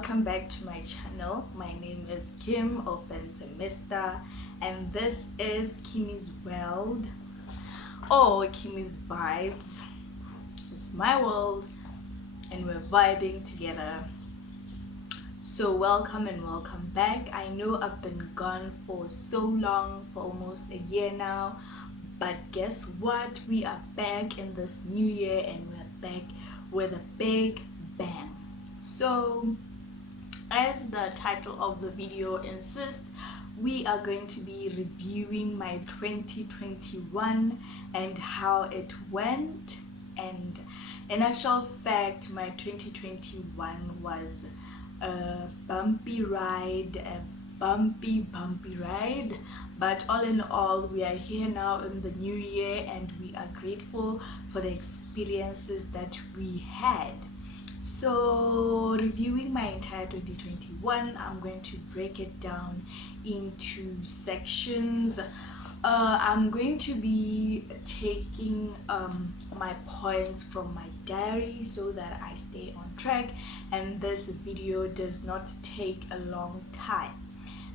welcome back to my channel. My name is Kim Ofentemista and this is Kimmy's World or Kimmy's Vibes. It's my world and we're vibing together. So welcome and welcome back. I know I've been gone for so long, for almost a year now, but guess what? We are back in this new year and we're back with a big bang. So as the title of the video insists, we are going to be reviewing my 2021 and how it went. And in actual fact, my 2021 was a bumpy ride, bumpy ride, but all in all, we are here now in the new year and we are grateful for the experiences that we had. So reviewing my entire 2021, I'm going to break it down into sections. I'm going to be taking my points from my diary so that I stay on track and this video does not take a long time.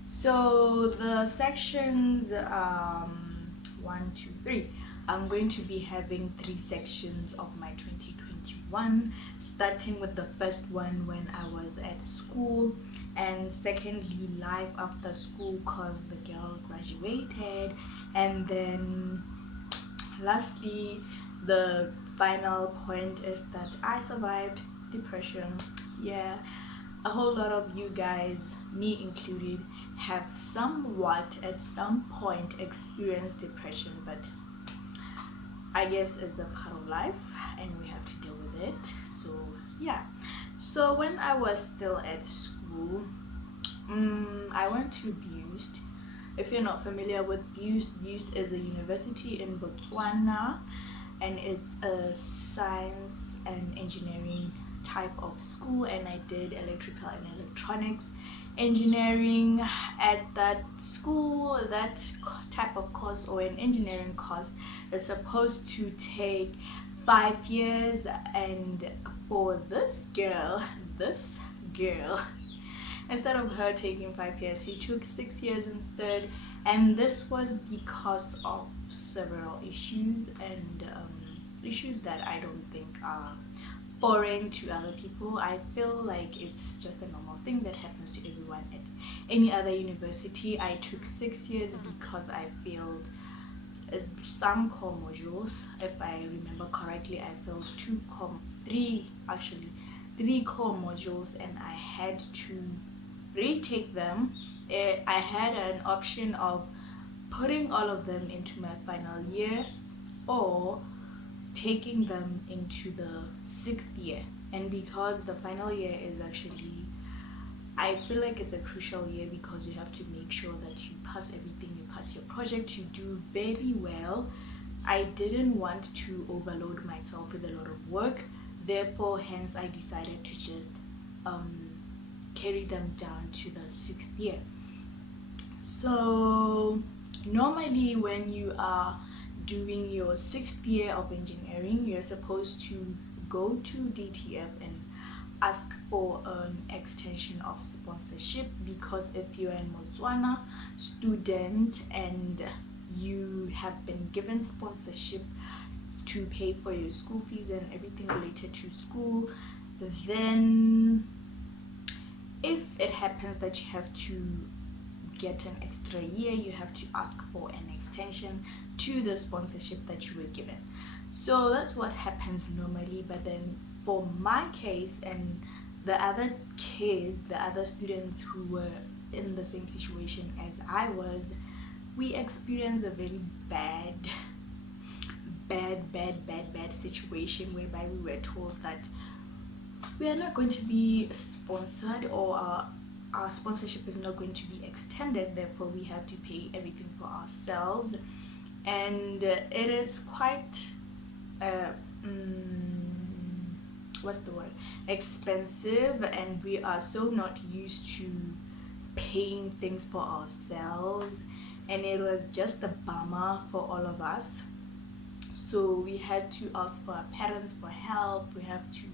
So the sections 1, 2, 3, I'm going to be having 3 sections of my 2021, starting with the first one when I was at school, and secondly life after school cause the girl graduated, and then lastly the final point is that I survived depression. Yeah, a whole lot of you guys, me included, have somewhat at some point experienced depression, but I guess it's a part of life and we have to deal with it. So yeah, so when I was still at school, I went to BUST. If you're not familiar with BUST is a university in Botswana and it's a science and engineering type of school, and I did electrical and electronics engineering at that school. That type of course, or an engineering course, is supposed to take 5 years, and for this girl instead of her taking 5 years, she took 6 years instead, and this was because of several issues and issues that I don't think are foreign to other people. I feel like it's just a normal thing that happens to everyone at any other university. I took 6 years because I failed some core modules. If I remember correctly, I failed 3 core modules and I had to retake them. I had an option of putting all of them into my final year or taking them into the 6th year. And because the final year is actually, I feel like it's a crucial year because you have to make sure that you pass everything, you pass your project, you do very well. I didn't want to overload myself with a lot of work, therefore hence I decided to just carry them down to the 6th year. So normally when you are doing your 6th year of engineering, you're supposed to go to DTF and ask for an extension of sponsorship, because if you're a Botswana student and you have been given sponsorship to pay for your school fees and everything related to school, then if it happens that you have to get an extra year, you have to ask for an extension to the sponsorship that you were given. So that's what happens normally. But then for my case and the other kids, the other students who were in the same situation as I was, we experienced a very bad situation whereby we were told that we are not going to be sponsored, or our sponsorship is not going to be extended, therefore we have to pay everything for ourselves. And it is quite expensive, and we are so not used to paying things for ourselves, and it was just a bummer for all of us. So we had to ask for our parents for help. We have to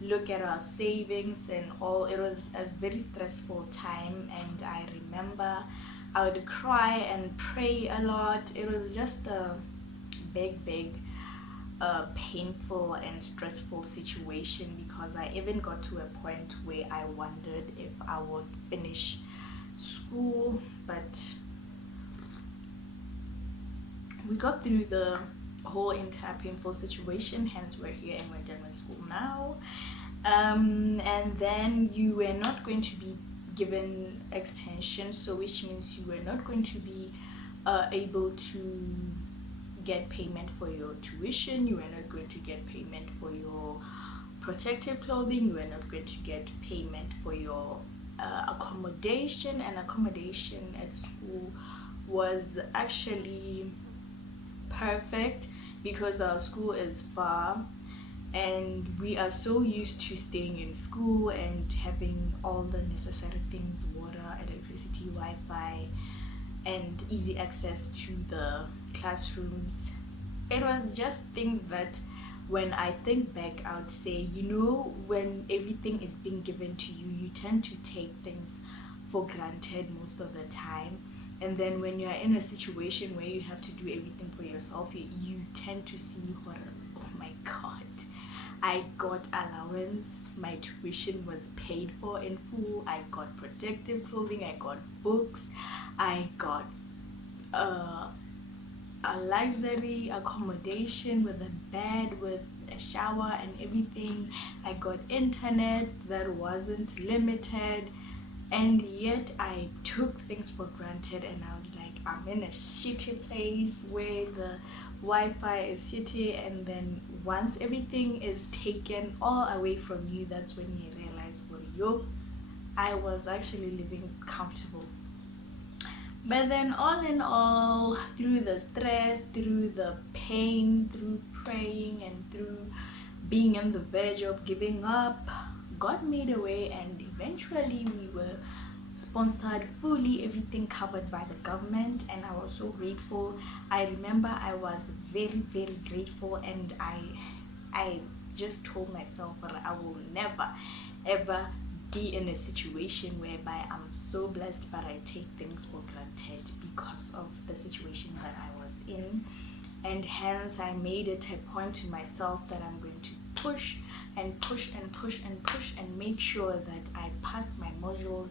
look at our savings and all. It was a very stressful time, and I remember I would cry and pray a lot. It was just a big painful and stressful situation, because I even got to a point where I wondered if I would finish school. But we got through the whole entire painful situation, hence we're here and we're done with school now. And then you were not going to be given extension, so which means you were not going to be able to get payment for your tuition, you were not going to get payment for your protective clothing, you were not going to get payment for your accommodation. And accommodation at school was actually perfect, because our school is far and we are so used to staying in school and having all the necessary things: water, electricity, Wi-Fi, and easy access to the classrooms. It was just things that, when I think back, I would say, when everything is being given to you, you tend to take things for granted most of the time. And then when you're in a situation where you have to do everything for yourself, you tend to see what, oh my god, I got allowance, my tuition was paid for in full, I got protective clothing, I got books, I got a luxury accommodation with a bed, with a shower and everything. I got internet that wasn't limited, and yet I took things for granted, and I was like, I'm in a shitty place where the Wi-Fi is shitty, and then once everything is taken all away from you, that's when you realize, well, I was actually living comfortable. But then all in all, through the stress, through the pain, through praying, and through being on the verge of giving up, God made a way, and eventually we were sponsored fully, everything covered by the government, and I was so grateful. I remember I was very grateful, and I just told myself that I will never ever be in a situation whereby I'm so blessed but I take things for granted because of the situation that I was in. And hence I made it a point to myself that I'm going to push and push and push and push and make sure that I pass my modules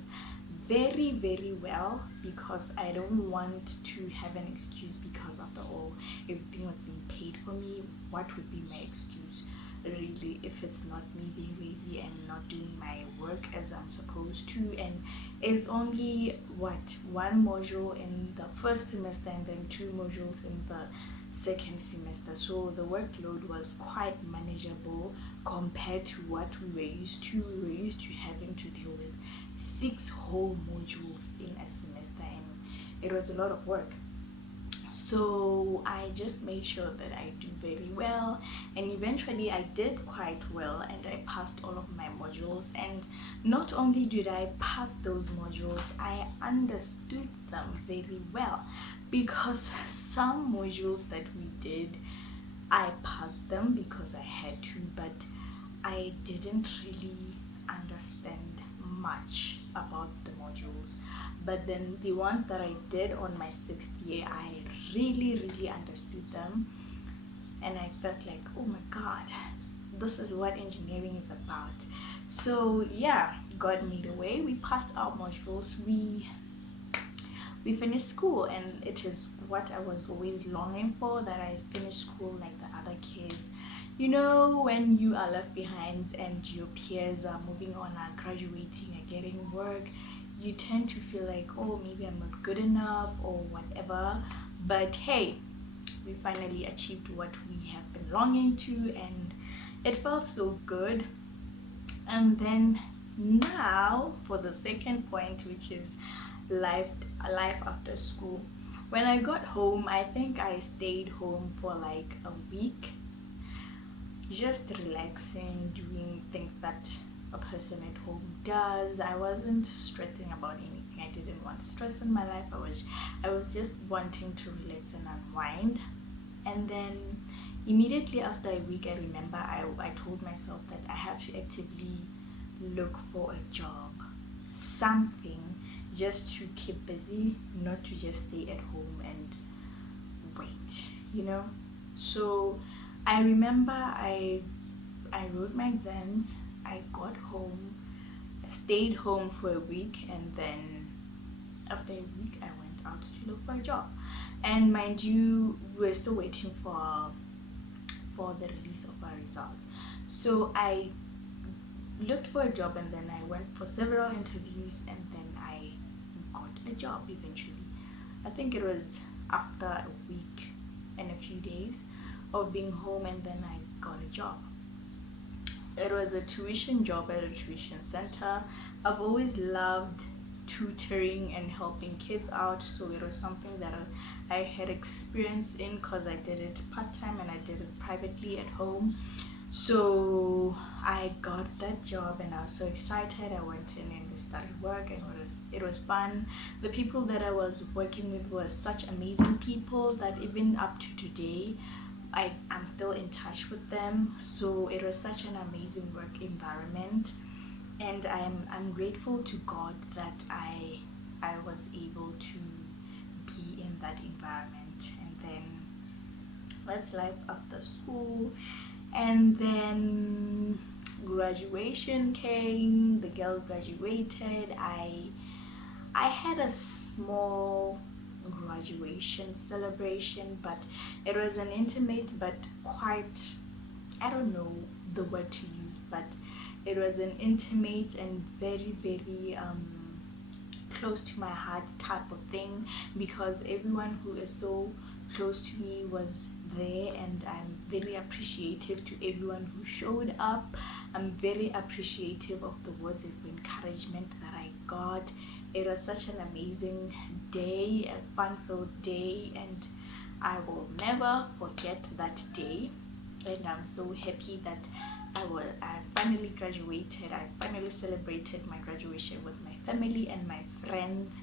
very well, because I don't want to have an excuse, because after all, everything was being paid for me. What would be my excuse really if it's not me being lazy and not doing my work as I'm supposed to? And it's only one module in the first semester and then 2 modules in the second semester, so the workload was quite manageable compared to what we were used to. We were used to having to deal with 6 whole modules in a semester, and it was a lot of work. So I just made sure that I do very well, and eventually I did quite well, and I passed all of my modules. And not only did I pass those modules, I understood them very well, because some modules that we did, I passed them because I had to, but I didn't really understand much about the modules. But then the ones that I did on my 6th year, I really understood them, and I felt like, oh my god, this is what engineering is about. So yeah, God made a way. We passed our modules, we finished school, and it is what I was always longing for, that I finished school like the other kids. When you are left behind and your peers are moving on, are graduating, are getting work, you tend to feel like, oh, maybe I'm not good enough or whatever. But hey, we finally achieved what we have been longing to, and it felt so good. And then now for the second point, which is life after school. When I got home, I think I stayed home for like a week, just relaxing, doing things that a person at home does. I wasn't stressing about anything. I didn't want stress in my life. I was just wanting to relax and unwind. And then Immediately after a week, I remember I told myself that I have to actively look for a job, something just to keep busy, not to just stay at home and wait, you know. So I remember I wrote my exams, I got home, I stayed home for a week, and then after a week I went out to look for a job. And mind you, we're still waiting for the release of our results. So I looked for a job, and then I went for several interviews, and then I got a job eventually. I think it was after a week and a few days of being home, and then I got a job. It was a tuition job at a tuition center. I've always loved tutoring and helping kids out, so it was something that I had experience in because I did it part-time and I did it privately at home. So I got that job and I was so excited. I went in and started work, and it was fun. The people that I was working with were such amazing people that even up to today I'm still in touch with them. So it was such an amazing work environment, and I'm grateful to God that I was able to be in that environment. And then that's life after school. And then graduation came. The girl graduated. I had a small graduation celebration, but it was an intimate but quite, I don't know the word to use, but it was an intimate and very close to my heart type of thing, because everyone who is so close to me was there, and I'm very appreciative to everyone who showed up. I'm very appreciative of the words of encouragement that I got. It was such an amazing day, a fun-filled day, and I will never forget that day. And I'm so happy that I finally graduated. I finally celebrated my graduation with my family and my friends,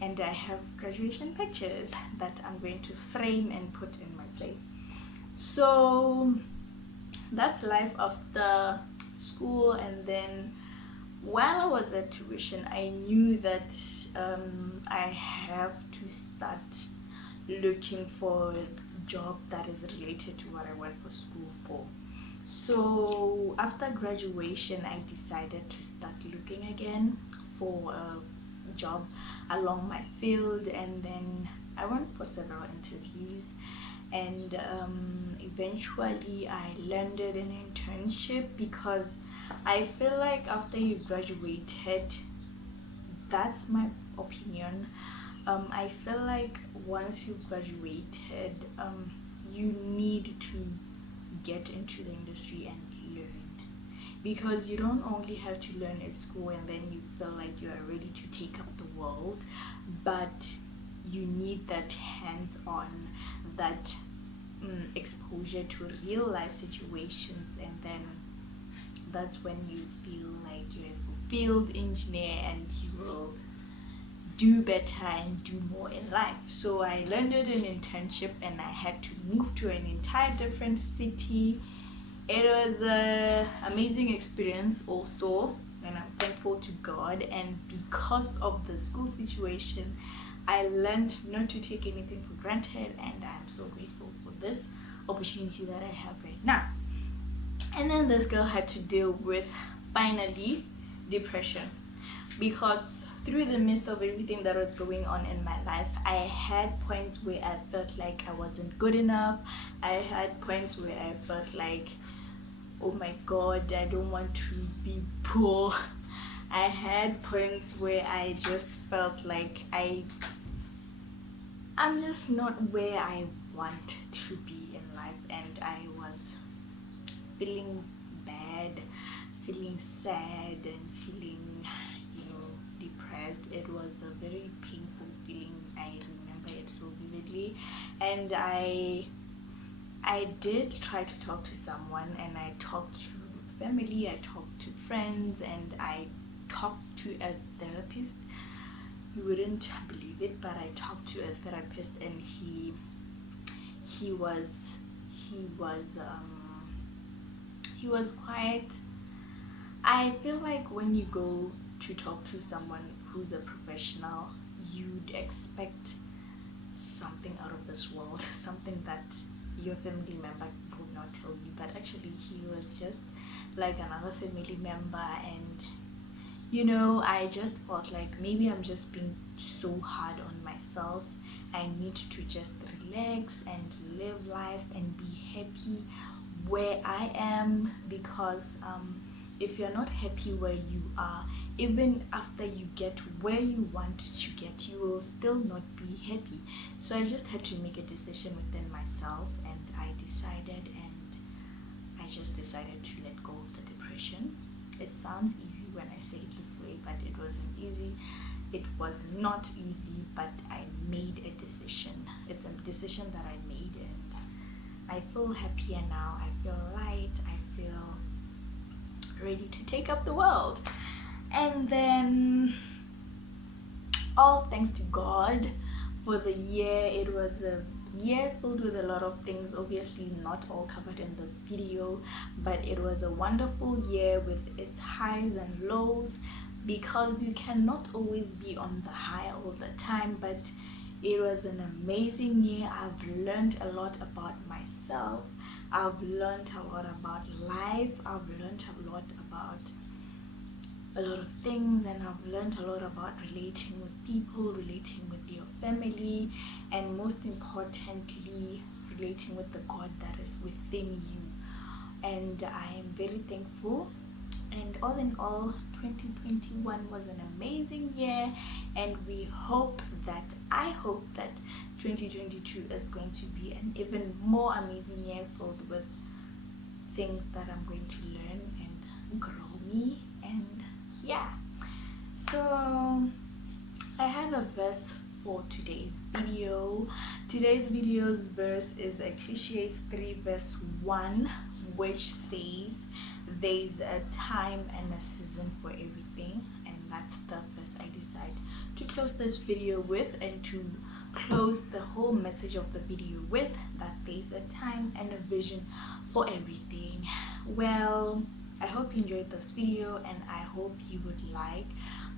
and I have graduation pictures that I'm going to frame and put in my place. So that's life after school. And then while I was at tuition, I knew that I have to start looking for a job that is related to what I went for school for. So after graduation, I decided to start looking again for a job along my field, and then I went for several interviews, and eventually I landed an internship, because I feel like after you graduated, that's my opinion, I feel like once you graduated, you need to get into the industry and learn, because you don't only have to learn at school and then you feel like you are ready to take up the world, but you need that hands-on, that exposure to real life situations, and then that's when you feel like you're a fulfilled engineer and you will do better and do more in life. So I landed an internship and I had to move to an entire different city. It was an amazing experience also, and I'm thankful to God. And because of the school situation, I learned not to take anything for granted, and I'm so grateful for this opportunity that I have right now. And then this girl had to deal with, finally, depression, because through the midst of everything that was going on in my life, I had points where I felt like I wasn't good enough. I had points where I felt like, oh my God, I don't want to be poor. I had points where I just felt like I'm just not where I want to be in life, and I was feeling bad, feeling sad, and feeling, depressed. It was a very painful feeling. I remember it so vividly, and I did try to talk to someone, and I talked to family, I talked to friends, and I talked to a therapist. You wouldn't believe it, but I talked to a therapist, and he he was quite, I feel like when you go to talk to someone who's a professional, you'd expect something out of this world, something that your family member would not tell you, but actually he was just like another family member. And you know, I just felt like maybe I'm just being so hard on myself. I need to just relax and live life and be happy where I am, because if you're not happy where you are, even after you get where you want to get, you will still not be happy. So I just had to make a decision within myself, and I just decided to let go of the depression. It sounds easy when I say it this way, but it wasn't easy. It was not easy, but I made a decision. It's a decision that I made, and I feel happier now. I feel light. I feel ready to take up the world. And then, all thanks to God for the year. It was a year filled with a lot of things, obviously not all covered in this video, but it was a wonderful year with its highs and lows, because you cannot always be on the high all the time. But it was an amazing year. I've learned a lot about myself. I've learned a lot about life. I've learned a lot about a lot of things, and I've learned a lot about relating with people, relating with your family, and most importantly, relating with the God that is within you. And I am very thankful. And all in all, 2021 was an amazing year, and I hope that 2022 is going to be an even more amazing year, filled with things that I'm going to learn and grow me. And yeah, so I have a verse for today's video. Today's video's verse is Ecclesiastes 3 verse 1, which says, "There's a time and a season for everything." And that's the verse I decided to close this video with, and to close the whole message of the video with, that there's a time and a vision for everything. Well, I hope you enjoyed this video, and I hope you would like,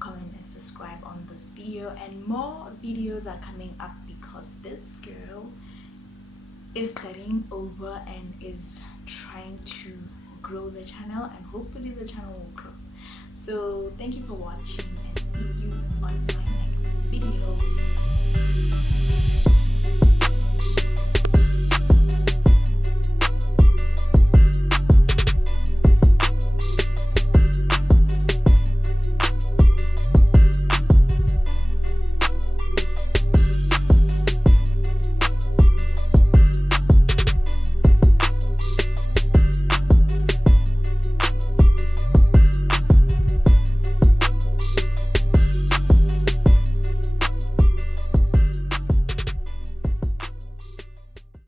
comment, and subscribe on this video. And more videos are coming up, because this girl is getting over and is trying to grow the channel, and hopefully the channel will grow. So thank you for watching, and see you on my next video.